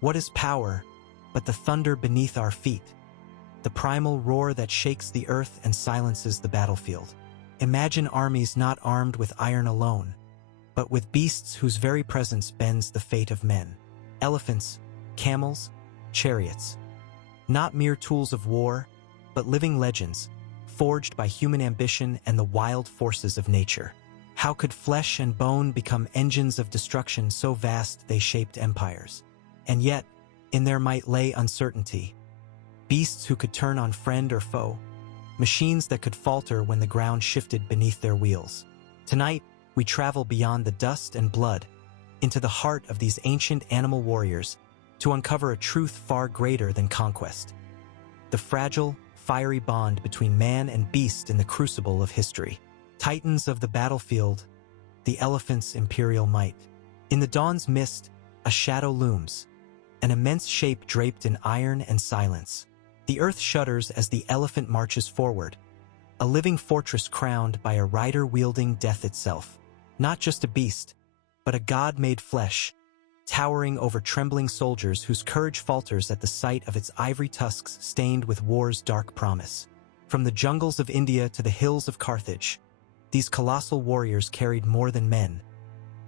What is power but the thunder beneath our feet? The primal roar that shakes the earth and silences the battlefield. Imagine armies not armed with iron alone, but with beasts whose very presence bends the fate of men. Elephants, camels, chariots. Not mere tools of war, but living legends, forged by human ambition and the wild forces of nature. How could flesh and bone become engines of destruction so vast they shaped empires? And yet, in their might lay uncertainty. Beasts who could turn on friend or foe, machines that could falter when the ground shifted beneath their wheels. Tonight, we travel beyond the dust and blood, into the heart of these ancient animal warriors, to uncover a truth far greater than conquest. The fragile, fiery bond between man and beast in the crucible of history. Titans of the battlefield, the elephant's imperial might. In the dawn's mist, a shadow looms, an immense shape draped in iron and silence. The earth shudders as the elephant marches forward, a living fortress crowned by a rider wielding death itself. Not just a beast, but a god made flesh, towering over trembling soldiers whose courage falters at the sight of its ivory tusks stained with war's dark promise. From the jungles of India to the hills of Carthage, these colossal warriors carried more than men.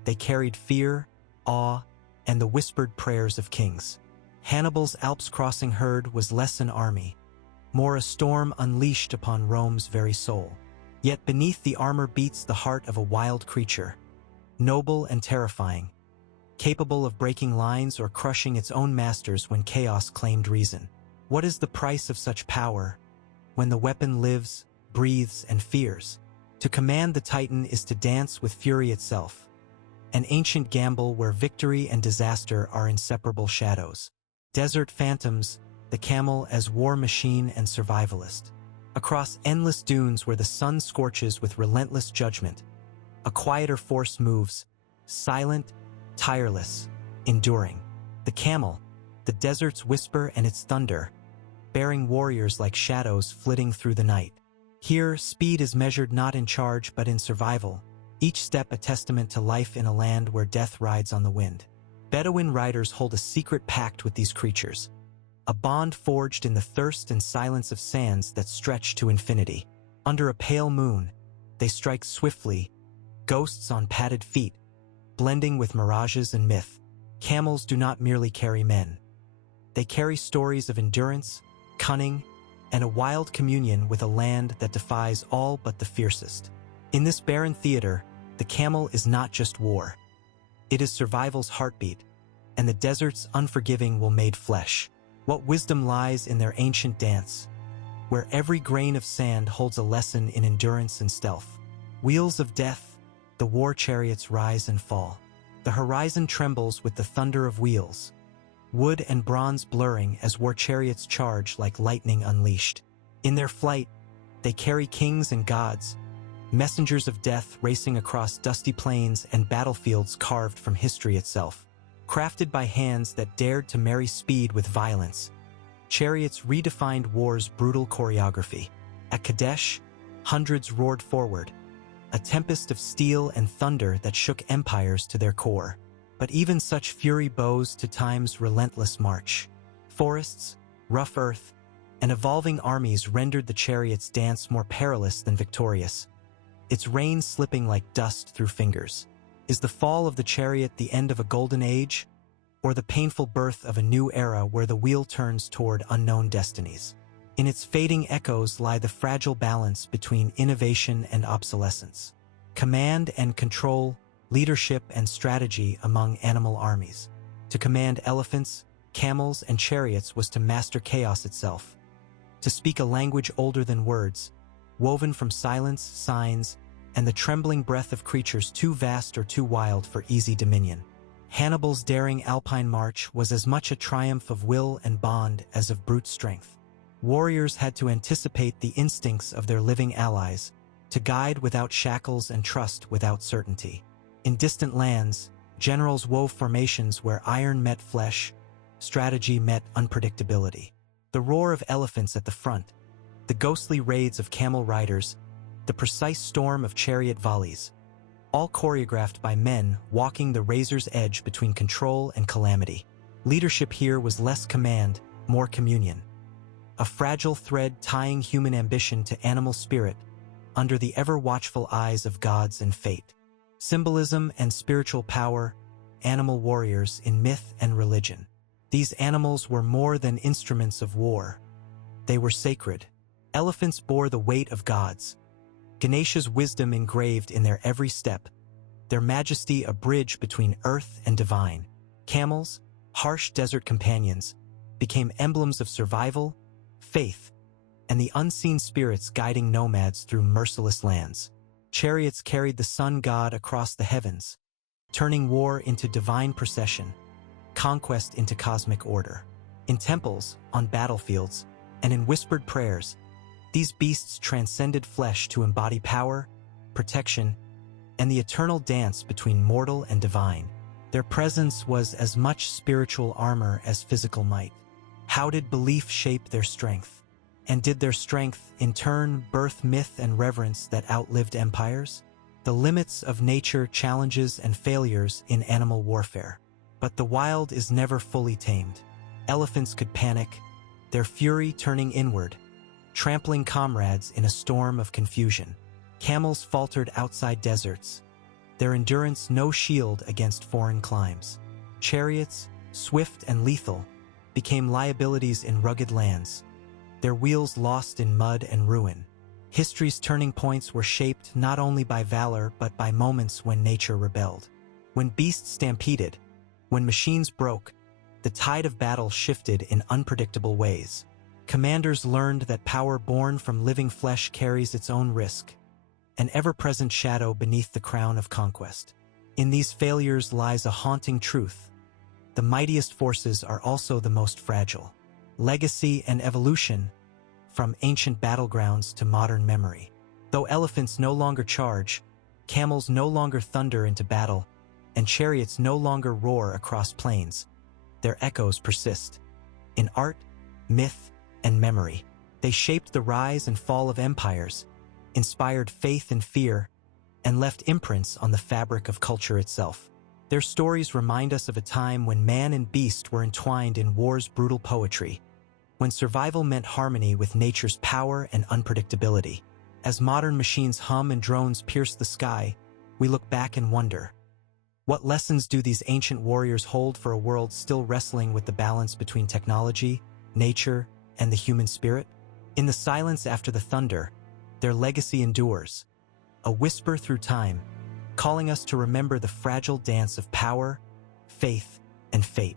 They carried fear, awe, and the whispered prayers of kings. Hannibal's Alps-crossing herd was less an army, more a storm unleashed upon Rome's very soul. Yet beneath the armor beats the heart of a wild creature, noble and terrifying, capable of breaking lines or crushing its own masters when chaos claimed reason. What is the price of such power, when the weapon lives, breathes, and fears? To command the Titan is to dance with fury itself, an ancient gamble where victory and disaster are inseparable shadows. Desert phantoms, the camel as war machine and survivalist. Across endless dunes where the sun scorches with relentless judgment, a quieter force moves, silent, tireless, enduring. The camel, the desert's whisper and its thunder, bearing warriors like shadows flitting through the night. Here, speed is measured not in charge but in survival, each step a testament to life in a land where death rides on the wind. Bedouin riders hold a secret pact with these creatures, a bond forged in the thirst and silence of sands that stretch to infinity. Under a pale moon, they strike swiftly, ghosts on padded feet, blending with mirages and myth. Camels do not merely carry men. They carry stories of endurance, cunning, and a wild communion with a land that defies all but the fiercest. In this barren theater, the camel is not just war. It is survival's heartbeat, and the desert's unforgiving will made flesh. What wisdom lies in their ancient dance, where every grain of sand holds a lesson in endurance and stealth. Wheels of death, the war chariots rise and fall. The horizon trembles with the thunder of wheels, wood and bronze blurring as war chariots charge like lightning unleashed. In their flight, they carry kings and gods, messengers of death racing across dusty plains and battlefields carved from history itself. Crafted by hands that dared to marry speed with violence, chariots redefined war's brutal choreography. At Kadesh, hundreds roared forward, a tempest of steel and thunder that shook empires to their core. But even such fury bows to time's relentless march. Forests, rough earth, and evolving armies rendered the chariot's dance more perilous than victorious, its reins slipping like dust through fingers. Is the fall of the chariot the end of a golden age, or the painful birth of a new era where the wheel turns toward unknown destinies? In its fading echoes lie the fragile balance between innovation and obsolescence, command and control, leadership and strategy among animal armies. To command elephants, camels, and chariots was to master chaos itself, to speak a language older than words, woven from silence, signs, and the trembling breath of creatures too vast or too wild for easy dominion. Hannibal's daring alpine march was as much a triumph of will and bond as of brute strength. Warriors had to anticipate the instincts of their living allies, to guide without shackles and trust without certainty. In distant lands, generals wove formations where iron met flesh, strategy met unpredictability. The roar of elephants at the front, the ghostly raids of camel riders, the precise storm of chariot volleys, all choreographed by men walking the razor's edge between control and calamity. Leadership here was less command, more communion. A fragile thread tying human ambition to animal spirit under the ever-watchful eyes of gods and fate. Symbolism and spiritual power, animal warriors in myth and religion. These animals were more than instruments of war. They were sacred. Elephants bore the weight of gods, Ganesha's wisdom engraved in their every step, their majesty a bridge between earth and divine. Camels, harsh desert companions, became emblems of survival, faith, and the unseen spirits guiding nomads through merciless lands. Chariots carried the sun god across the heavens, turning war into divine procession, conquest into cosmic order. In temples, on battlefields, and in whispered prayers, these beasts transcended flesh to embody power, protection, and the eternal dance between mortal and divine. Their presence was as much spiritual armor as physical might. How did belief shape their strength? And did their strength, in turn, birth myth and reverence that outlived empires? The limits of nature, challenges, and failures in animal warfare. But the wild is never fully tamed. Elephants could panic, their fury turning inward, trampling comrades in a storm of confusion. Camels faltered outside deserts, their endurance no shield against foreign climes. Chariots, swift and lethal, became liabilities in rugged lands, their wheels lost in mud and ruin. History's turning points were shaped not only by valor but by moments when nature rebelled. When beasts stampeded, when machines broke, the tide of battle shifted in unpredictable ways. Commanders learned that power born from living flesh carries its own risk, an ever-present shadow beneath the crown of conquest. In these failures lies a haunting truth. The mightiest forces are also the most fragile. Legacy and evolution, from ancient battlegrounds to modern memory. Though elephants no longer charge, camels no longer thunder into battle, and chariots no longer roar across plains, their echoes persist. In art, myth, and memory, they shaped the rise and fall of empires, inspired faith and fear, and left imprints on the fabric of culture itself. Their stories remind us of a time when man and beast were entwined in war's brutal poetry, when survival meant harmony with nature's power and unpredictability. As modern machines hum and drones pierce the sky, we look back and wonder, what lessons do these ancient warriors hold for a world still wrestling with the balance between technology, nature, and the human spirit? In the silence after the thunder, their legacy endures, a whisper through time, calling us to remember the fragile dance of power, faith, and fate.